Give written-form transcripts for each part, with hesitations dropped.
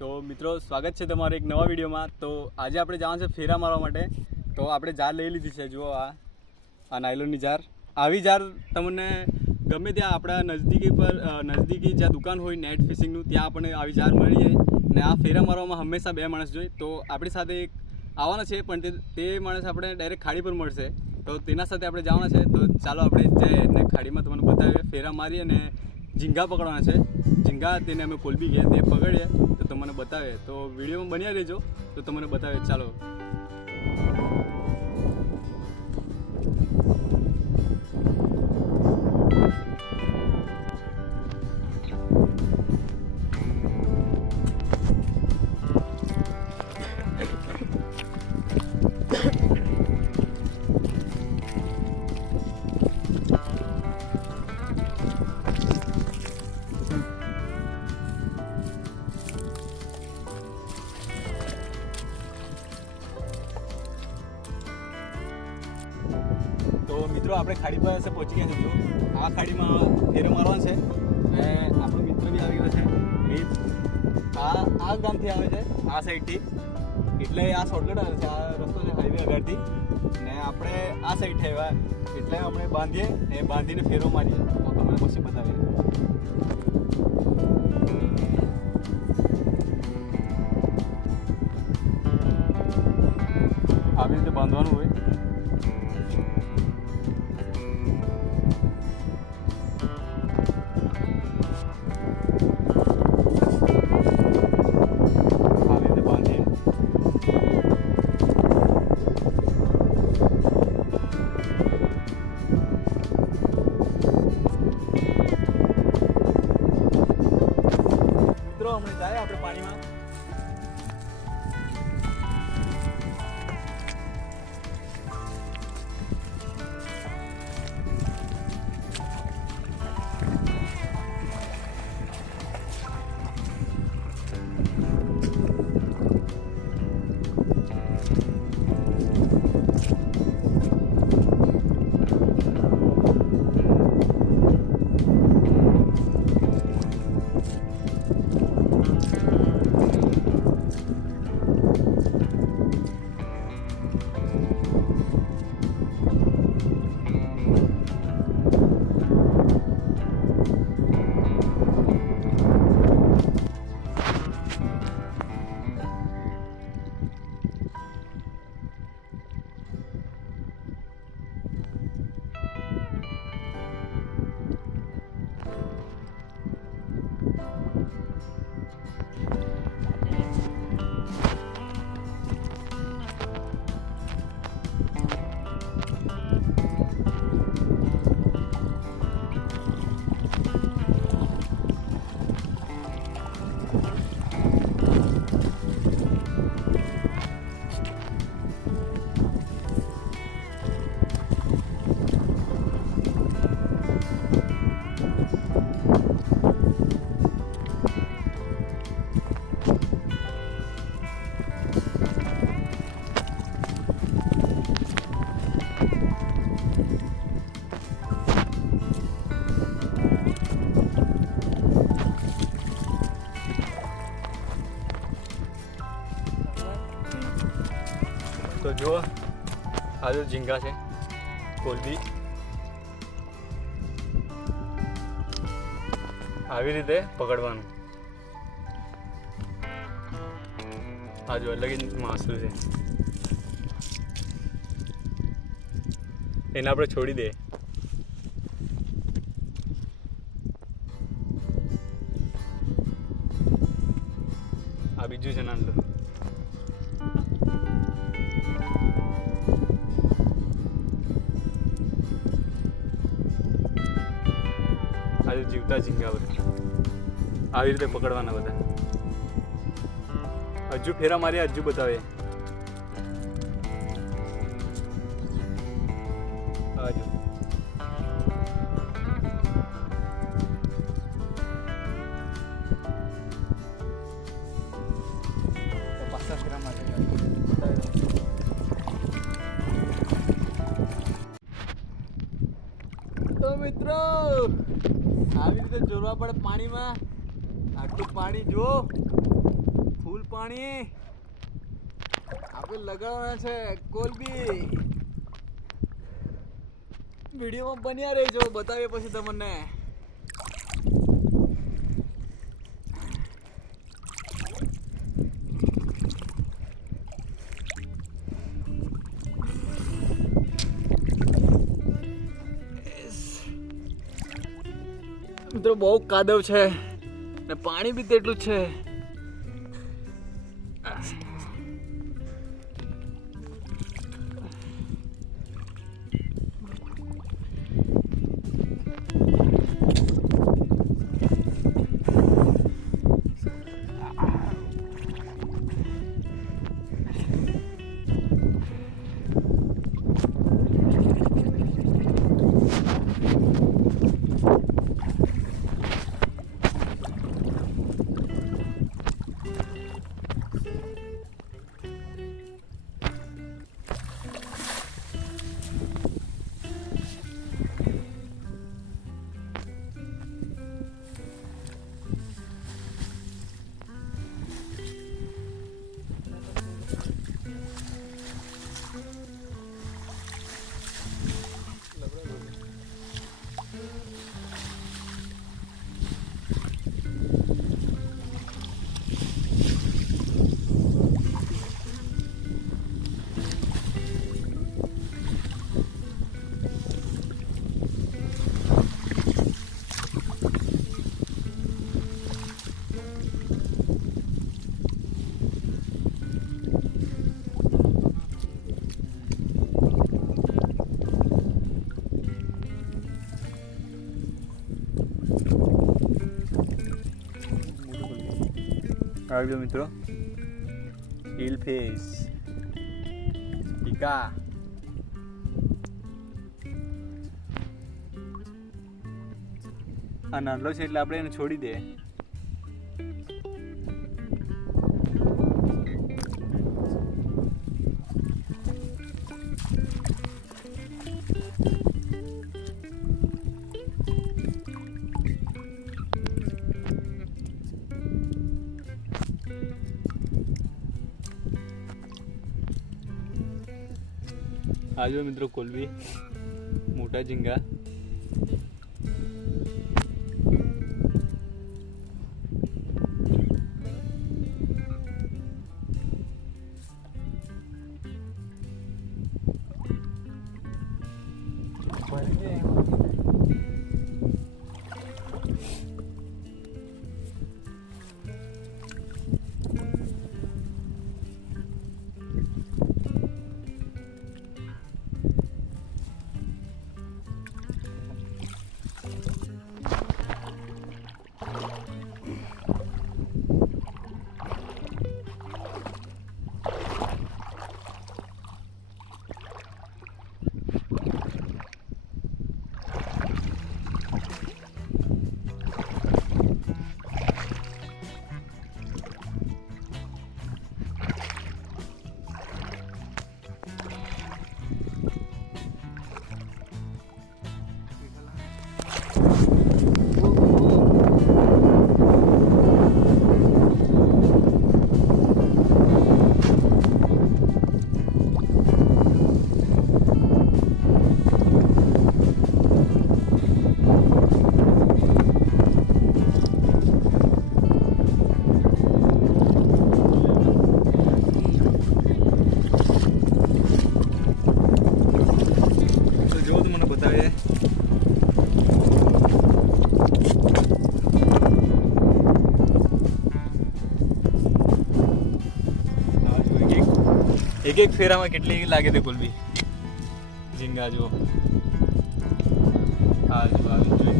તો મિત્રો સ્વાગત છે તમારું એક નવા વિડીયોમાં। તો આજે આપણે જવાનું છે ફેરા મારવા માટે। તો આપણે જાર લઈ લીધી છે। જુઓ આ નાયલોનની જાર। આવી જાર તમને ગમે ત્યાં આપણા નજદીકી જ્યાં દુકાન હોય નેટ ફિશિંગનું ત્યાં આપણને આવી જાર મળી જાય। ને આ ફેરા મારવામાં હંમેશા બે માણસ જોઈએ। તો આપણી સાથે એક આવવાના છે પણ તે માણસ આપણે ડાયરેક્ટ ખાડી પર મળશે। તો તેના સાથે આપણે જવાના છે। તો ચાલો આપણે જઈએ ને ખાડીમાં તમને બતાવીએ, ફેરા મારીએ ને ઝીંગા પકડવાના છે। ઝીંગા તેને અમે કોલબી ગયા તે પકડીએ તો તમને બતાવે। તો વિડીયોમાં બન્યા રહેજો તો તમને બતાવે। ચાલો તો મિત્રો આપણે ખાડી પાસે પહોંચી ગયા છે। જો આ ખાડીમાં ફેરો મારવાનો છે ને આપણો મિત્ર બી આવી ગયો છે મીત। આ ગામથી આવે છે, આ સાઈડથી, એટલે આ શોર્ટકટ આવે છે। આ રસ્તો છે હાઈવે આગળથી ને આપણે આ સાઈડ આવ્યા એટલે આપણે બાંધીએ ને બાંધીને ફેરો મારીએ તો તમને પછી બતાવીએ। આવી રીતે બાંધવાનું હોય। હમણાં જાય આપણે પાણીમાં। તો જુઓ આ જો ઝીંગા છે કોલબી, આવી રીતે પકડવાનું। આ જો અલગ માછલું છે એને આપણે છોડી દે। આ બીજું છે નાનું। આજે જીવતા ઝીંગા બધા આવી રીતે પકડવાના બધા। હજુ ફેરા મારી હજુ બતાવે। હજુ પાછા ફેરા મારે તો મિત્રો આવી રીતે જોરવા પડે પાણીમાં। આટલું પાણી જુઓ, પાણી આપણે લગાવવાના છે કોલબી. વિડીયોમાં બન્યા રહેજો, બતાવીએ પછી તમને. મિત્રો બહુ કાદવ છે ને પાણી બી તેટલું છે. આવી ગયો મિત્રો, હિલ ફેસ ટીકા. આ નાનલો છે એટલે આપણે એને છોડી દે. આજો મિત્રો કોલબી, મોટા ઝીંગા. એક એક ફેરામાં કેટલી લાગે તે કોલબી ઝીંગા. જો આ જો આવી જોઈએ,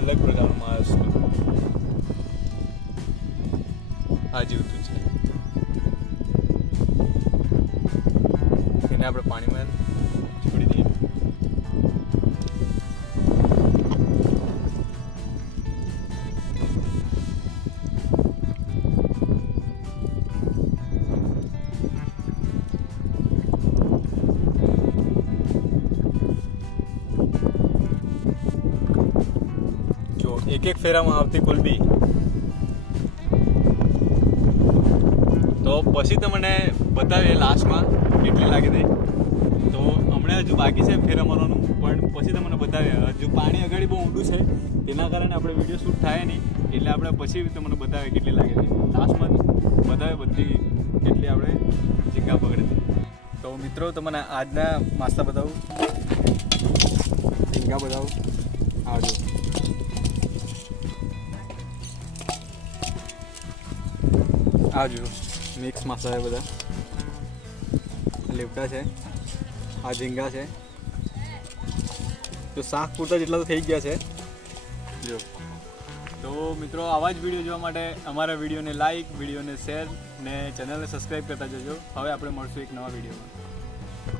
અલગ પ્રકારનું માણસ આ જીવતું છે. એને આપણે પાણીમાં છોડી દઈએ. એક ફેરામાં આવતી કુલબી. તો પછી તમને બતાવીએ લાસ્ટમાં કેટલી લાગે તે. તો હમણાં હજુ બાકી છે ફેરા મારવાનું, પણ પછી તમને બતાવીએ. હજુ પાણી આગળ બહુ ઊંડું છે, તેના કારણે આપણે વિડીયો શૂટ થાય નહીં, એટલે આપણે પછી તમને બતાવીએ કેટલી લાગે છે. લાસ્ટમાં બતાવે બધી કેટલી આપણે ઝીંગા પકડે છે. તો મિત્રો તમને આજના માસ્તા બતાવું, ઝીંગા બતાવું. આવજો. આવજો. મિક્સ માસા છે બધા, લીપટા છે, આ ઝીંગા છે. તો શાક પૂરતા જેટલા તો થઈ ગયા છે જો. તો મિત્રો આવા જ વિડીયો જોવા માટે અમારા વિડીયોને લાઈક, વિડીયોને શેર ને ચેનલને સબસ્ક્રાઈબ કરતા જજો. હવે આપણે મળશું એક નવા વિડીયોમાં.